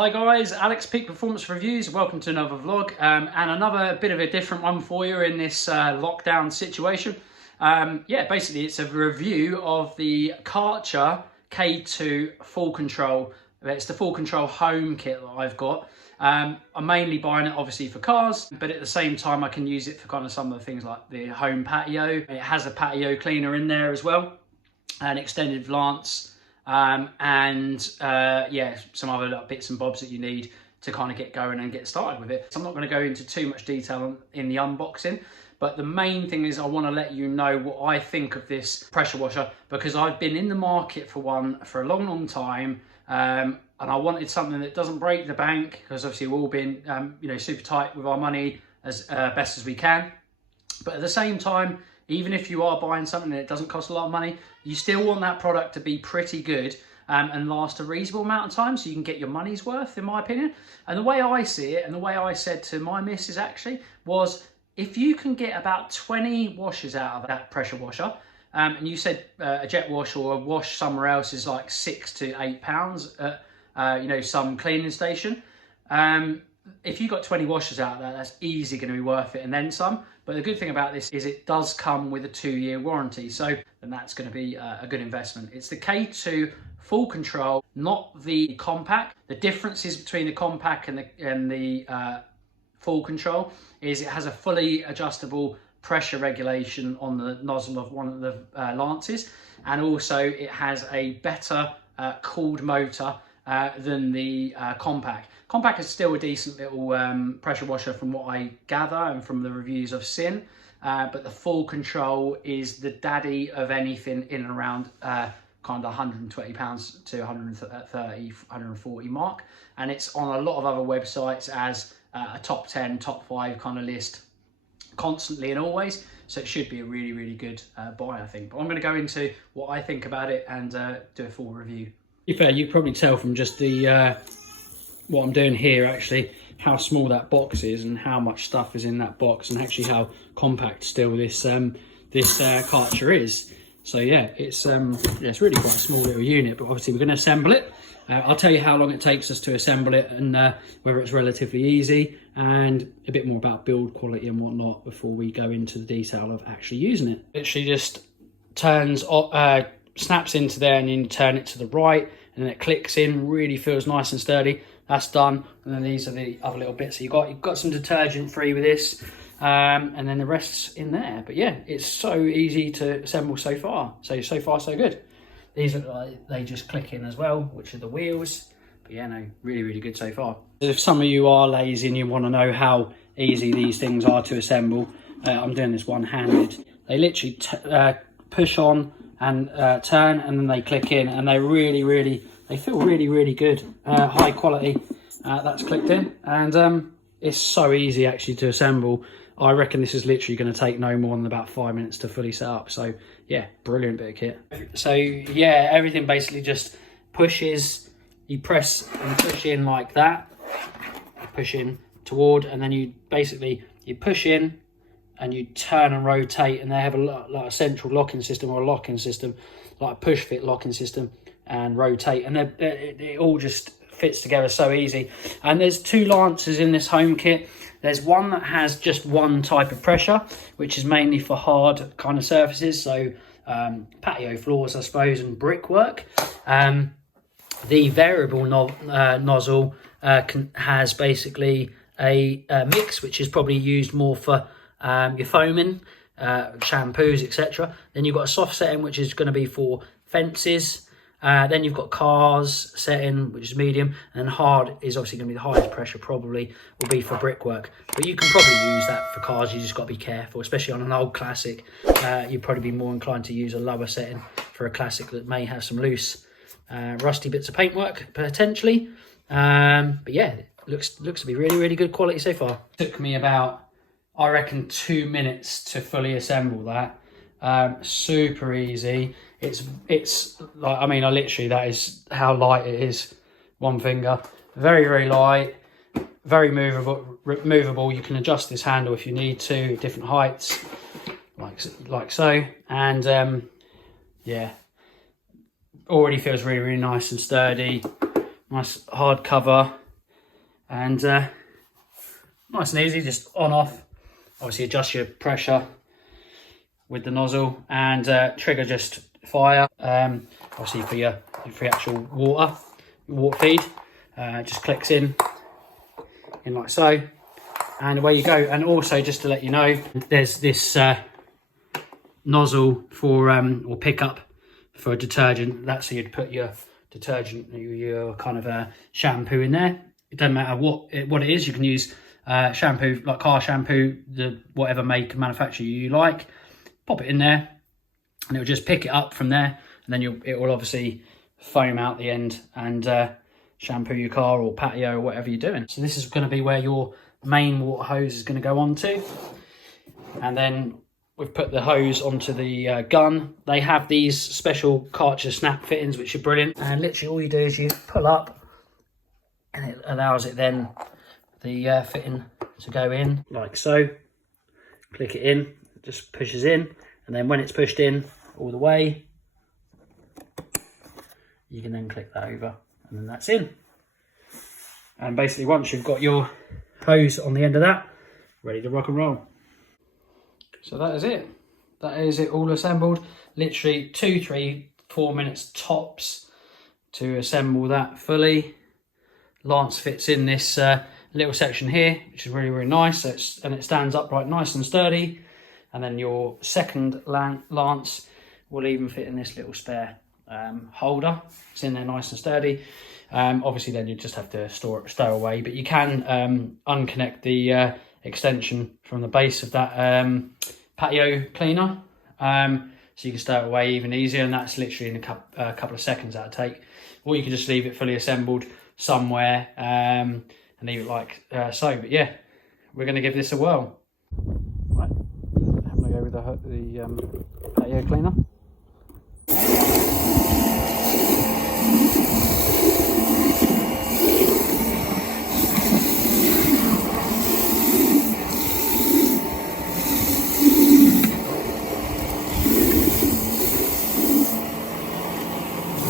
Hi guys, Alex Peak Performance Reviews. Welcome to another vlog and another bit of a different one for you in this lockdown situation. Basically it's a review of the Karcher K2 Full Control. It's the Full Control home kit that I've got. I'm mainly buying it obviously for cars, but at the same time I can use it for kind of some of the things like the home patio. It has a patio cleaner in there as well, an extended lance. Some other bits and bobs that you need to kind of get going and get started with it. So I'm not going to go into too much detail in the unboxing, but the main thing is I want to let you know what I think of this pressure washer, because I've been in the market for one for a long time, and I wanted something that doesn't break the bank, because obviously we've all been super tight with our money as best as we can. But at the same time, even if you are buying something that doesn't cost a lot of money, you still want that product to be pretty good and last a reasonable amount of time so you can get your money's worth, in my opinion. And the way I see it, and the way I said to my missus actually, was if you can get about 20 washes out of that pressure washer, and you said a jet wash or a wash somewhere else is like £6 to £8 at some cleaning station. If you got 20 washers out of that, that's easy going to be worth it and then some. But the good thing about this is it does come with a 2-year warranty, so then that's going to be a good investment. It's the K2 Full Control, not the compact. The differences between the compact and the Full Control is it has a fully adjustable pressure regulation on the nozzle of one of the lances, and also it has a better cooled motor than the compact. Compact is still a decent little pressure washer from what I gather and from the reviews I've seen, but the Full Control is the daddy of anything in and around kind of £120 to 130, 140 mark, and it's on a lot of other websites as a top 10, top 5 kind of list constantly and always. So it should be a really good buy, I think. But I'm going to go into what I think about it and do a full review. To be fair, you can probably tell from just the what I'm doing here actually how small that box is and how much stuff is in that box, and actually how compact still this Karcher is. So yeah, it's really quite a small little unit, but obviously we're going to assemble it. I'll tell you how long it takes us to assemble it and whether it's relatively easy, and a bit more about build quality and whatnot before we go into the detail of actually using it. It literally just turns snaps into there, and then you turn it to the right and then it clicks in, really feels nice and sturdy. That's done. And then these are the other little bits that you've got some detergent free with this, and then the rest's in there. But yeah, it's so easy to assemble so far. So far so good. These look like they just click in as well, which are the wheels. But yeah, no, really good so far. If some of you are lazy and you want to know how easy these things are to assemble, I'm doing this one-handed. They literally push on and turn, and then they click in, and they feel really good, high quality. That's clicked in, and it's so easy actually to assemble. I reckon this is literally going to take no more than about 5 minutes to fully set up. So yeah, brilliant bit of kit. So yeah, everything basically just pushes. You press and push in like that, push in toward, and then you push in and you turn and rotate, and they have like a central locking system, or a locking system, like a push fit locking system, and rotate, and it all just fits together so easy. And there's 2 lances in this home kit. There's one that has just one type of pressure, which is mainly for hard kind of surfaces, so patio floors, I suppose, and brickwork. The variable nozzle has basically a mix, which is probably used more for your foaming, shampoos, etc. Then you've got a soft setting, which is going to be for fences. Then you've got cars setting, which is medium, and hard is obviously going to be the highest pressure, probably will be for brickwork. But you can probably use that for cars. You just got to be careful, especially on an old classic. You'd probably be more inclined to use a lower setting for a classic that may have some loose, rusty bits of paintwork potentially. But yeah, it looks to be really good quality so far. It took me about, I reckon, 2 minutes to fully assemble that. Super easy. It's like, I mean, literally, that is how light it is. One finger, very light, very movable. You can adjust this handle if you need to, different heights, like so. And yeah, already feels really nice and sturdy. Nice hard cover. And nice and easy, just on off. Obviously adjust your pressure with the nozzle, and trigger just fire. Obviously for your actual water feed, just clicks in like so, and away you go. And also, just to let you know, there's this nozzle for or pickup for detergent. That's so you'd put your detergent, your kind of shampoo in there. It doesn't matter what it is. You can use shampoo like car shampoo, the whatever make and manufacturer you like. Pop it in there, and it'll just pick it up from there, and then it will obviously foam out the end and shampoo your car or patio or whatever you're doing. So this is going to be where your main water hose is going to go onto, and then we've put the hose onto the gun. They have these special Karcher snap fittings which are brilliant, and literally all you do is you pull up and it allows it then the fitting to go in like so. Click it in, it just pushes in, and then when it's pushed in all the way, you can then click that over, and then that's in. And basically once you've got your hose on the end of that, ready to rock and roll. So that is it. That is it all assembled. Literally 2, 3, 4 minutes tops to assemble that fully. Lance fits in this little section here, which is really, really nice. So and it stands upright nice and sturdy. And then your second lance will even fit in this little spare holder. It's in there nice and sturdy. Obviously then you just have to stow away, but you can unconnect the extension from the base of that patio cleaner, so you can stow it away even easier, and that's literally in a couple of seconds that'll take. Or you can just leave it fully assembled somewhere and leave it like so. But yeah, we're going to give this a whirl. Right, I'm going to go with the patio cleaner.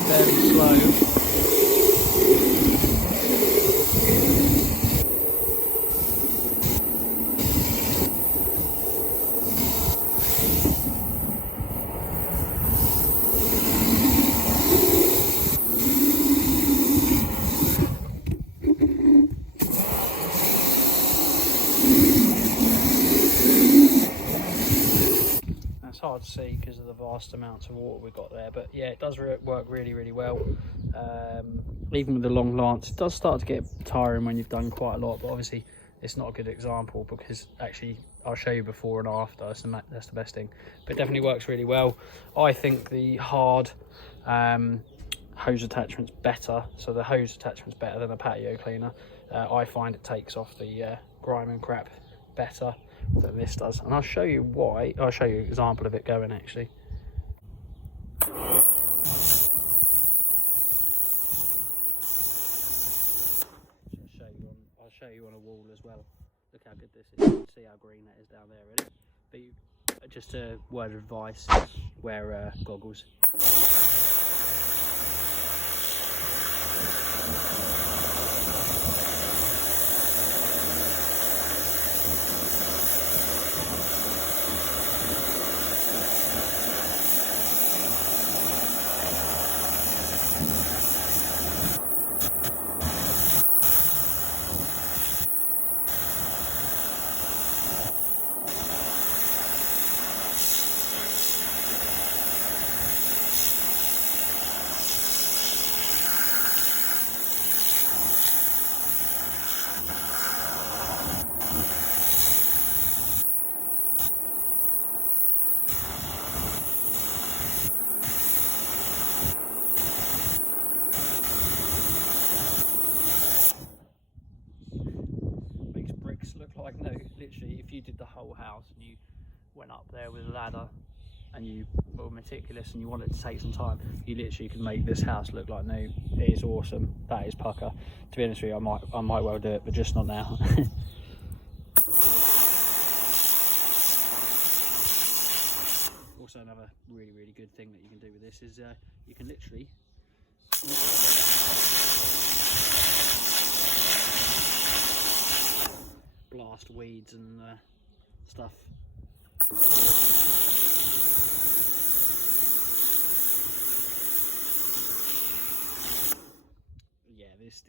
Very slow. It's hard to see because of the vast amounts of water we've got there, but yeah, it does work really, really well. Even with the long lance, it does start to get tiring when you've done quite a lot, but obviously it's not a good example because actually I'll show you before and after. That's the best thing, but it definitely works really well. I think the hard hose attachment's better, so the hose attachment's better than a patio cleaner. I find it takes off the grime and crap better than this does, and I'll show you why. I'll show you an example of it going actually. I'll show you on a wall as well. Look how good this is. You can see how green that is down there already. But just a word of advice: wear goggles. Look like no, literally if you did the whole house and you went up there with a ladder and you were meticulous and you wanted to take some time, you literally can make this house look like new. It is awesome. That is pucker. To be honest with you, I might well do it, but just not now. Also another really, really good thing that you can do with this is you can literally blast weeds and stuff. Yeah, this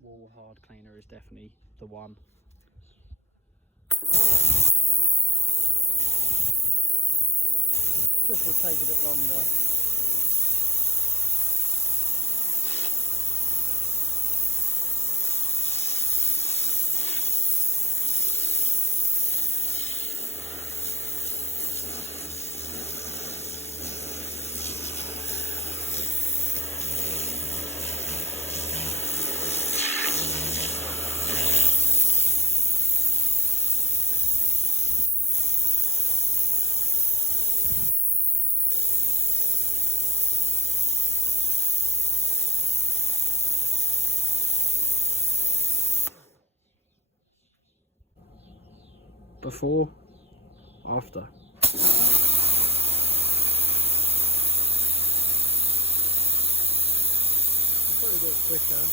wall hard cleaner is definitely the one. Just will take a bit longer. Before, after. Probably a bit quicker.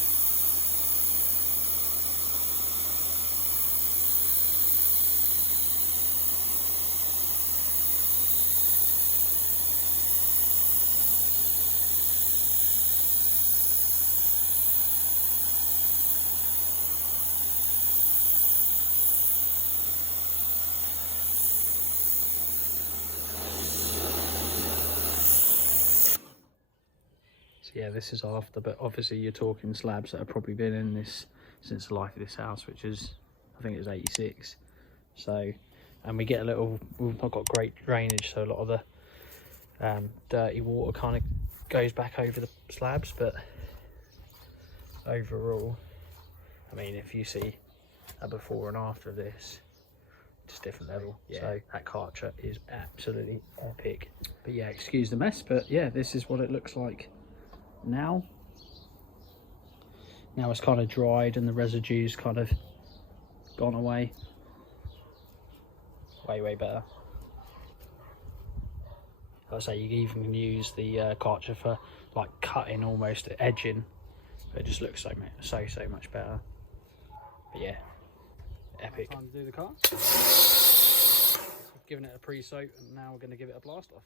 Yeah, this is after, but obviously you're talking slabs that have probably been in this since the life of this house, which is, I think it was 86. So, and we get a little, we've not got great drainage, so a lot of the dirty water kind of goes back over the slabs, but overall, I mean, if you see a before and after of this, just different level. Yeah. So that Karcher is absolutely epic. But yeah, excuse the mess, but yeah, this is what it looks like now it's kind of dried and the residue's kind of gone away. Way better. Like I say, you even use the Karcher for like cutting, almost edging, but it just looks so much better. But yeah, epic. Time to do the car. So I've given it a pre-soak and now we're going to give it a blast off.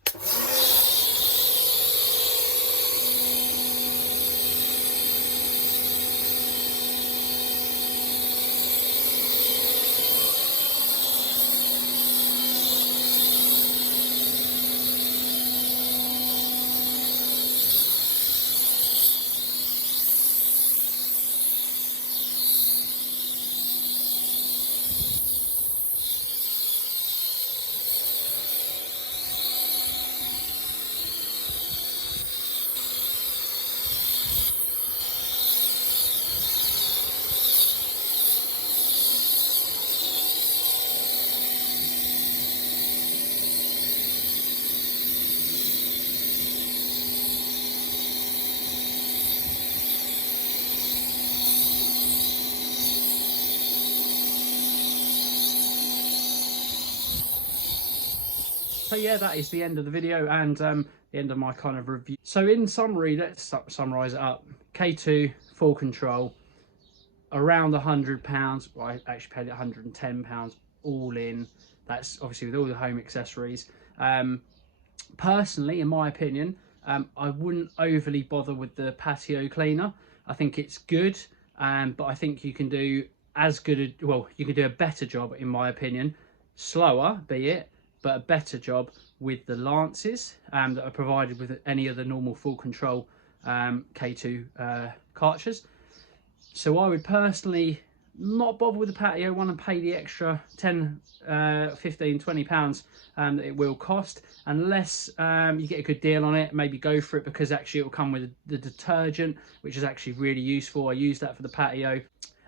So yeah, that is the end of the video and the end of my kind of review. So in summary, let's summarise it up. K2 full control, around £100. Well, I actually paid £110 all in. That's obviously with all the home accessories. Personally, in my opinion, I wouldn't overly bother with the patio cleaner. I think it's good, but I think you can do as good, well, you can do a better job, in my opinion, slower be it, but a better job with the lances that are provided with any of the normal full control K2 Karchers. So I would personally not bother with the patio one and pay the extra 10, 15, 20 pounds that it will cost, unless you get a good deal on it. Maybe go for it, because actually it will come with the detergent, which is actually really useful. I use that for the patio,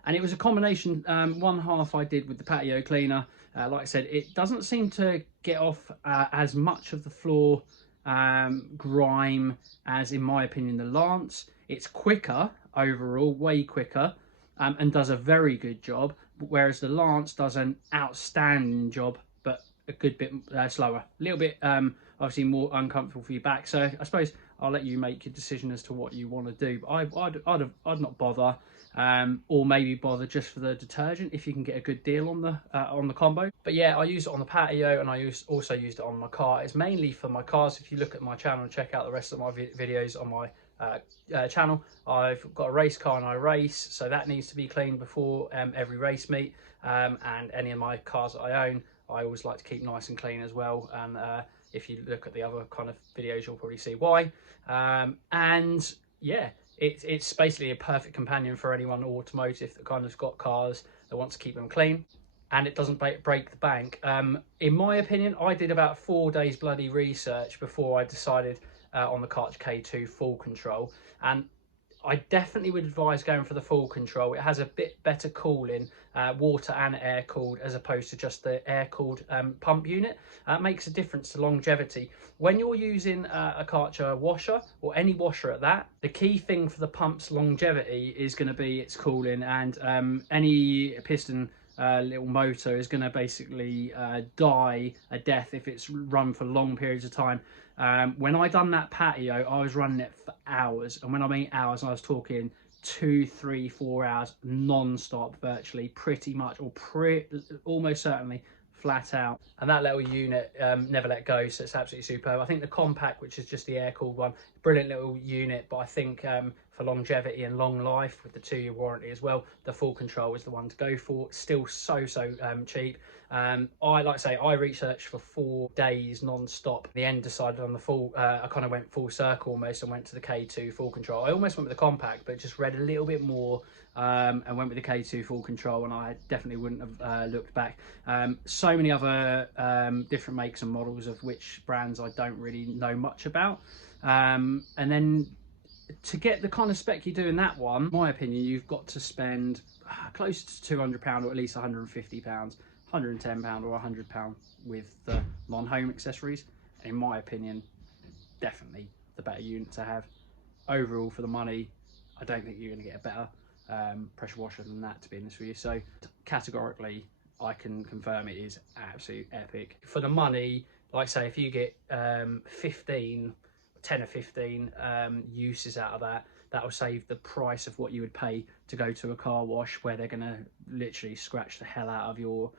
and it was a combination. One half I did with the patio cleaner. Like I said, it doesn't seem to get off as much of the floor grime as, in my opinion, the Lance. It's quicker overall, way quicker, and does a very good job, whereas the Lance does an outstanding job, but a good bit slower. A little bit obviously more uncomfortable for your back. So I suppose I'll let you make your decision as to what you want to do. But I'd not bother, or maybe bother just for the detergent if you can get a good deal on the combo. But yeah, I use it on the patio, and I also used it on my car. It's mainly for my cars. If you look at my channel and check out the rest of my videos on my channel, I've got a race car and I race, so that needs to be cleaned before every race meet, and any of my cars that I own I always like to keep nice and clean as well. And if you look at the other kind of videos, you'll probably see why. And yeah, it's basically a perfect companion for anyone automotive that kind of got cars that wants to keep them clean, and it doesn't break the bank. In my opinion, I did about 4 days bloody research before I decided on the Karcher K2 full control, and I definitely would advise going for the full control. It has a bit better cooling, water and air cooled, as opposed to just the air cooled pump unit. It makes a difference to longevity. When you're using a Karcher washer, or any washer at that, the key thing for the pump's longevity is going to be its cooling, and any piston little motor is going to basically die a death if it's run for long periods of time. When I done that patio, I was running it for hours, and when I mean hours, I was talking 2, 3, 4 hours non-stop, virtually, pretty much, or almost certainly flat out. And that little unit never let go, so it's absolutely superb. I think the compact, which is just the air-cooled one, brilliant little unit, but I think for longevity and long life with the 2-year warranty as well, the full control is the one to go for. Still so cheap. I like I say, I researched for 4 days non-stop. The end decided on the full. I kind of went full circle almost and went to the K2 full control. I almost went with the compact, but just read a little bit more and went with the K2 full control, and I definitely wouldn't have looked back. So many other different makes and models, of which brands I don't really know much about. And then to get the kind of spec you do in that one, in my opinion, you've got to spend close to £200 or at least £150, £110 or £100 with the non-home accessories. In my opinion, definitely the better unit to have. Overall, for the money, I don't think you're going to get a better pressure washer than that, to be honest with you. So categorically, I can confirm it is absolute epic. For the money, like I say, if you get 10 or 15 uses out of that, that will save the price of what you would pay to go to a car wash, where they're going to literally scratch the hell out of your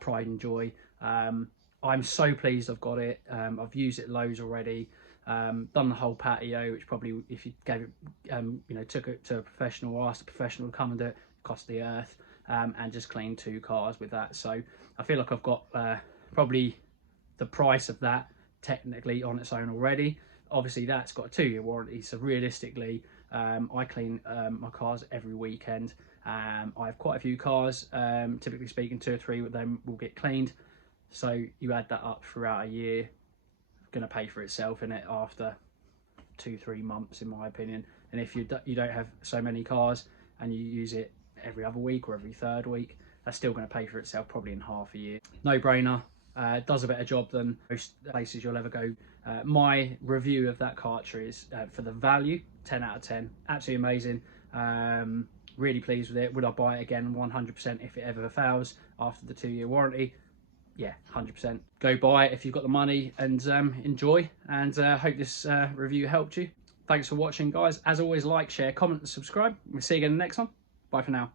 pride and joy. I'm so pleased I've got it. I've used it loads already. Done the whole patio, which probably, if you gave it, you know, took it to a professional or asked a professional to come and do it, cost the earth. And just cleaned 2 cars with that. So I feel like I've got probably the price of that technically on its own already. Obviously that's got a 2-year warranty, so realistically I clean my cars every weekend. I have quite a few cars, typically speaking 2 or 3 of them will get cleaned, so you add that up throughout a year, going to pay for itself in it after 2-3 months, in my opinion. And if you don't have so many cars and you use it every other week or every 3rd week, that's still going to pay for itself probably in half a year. No brainer. Does a better job than most places you'll ever go. My review of that Karcher is for the value, 10 out of 10. Absolutely amazing. Really pleased with it. Would I buy it again? 100% if it ever fails after the 2-year warranty. Yeah, 100%. Go buy it if you've got the money, and enjoy. And hope this review helped you. Thanks for watching, guys. As always, like, share, comment and subscribe. We'll see you again in the next one. Bye for now.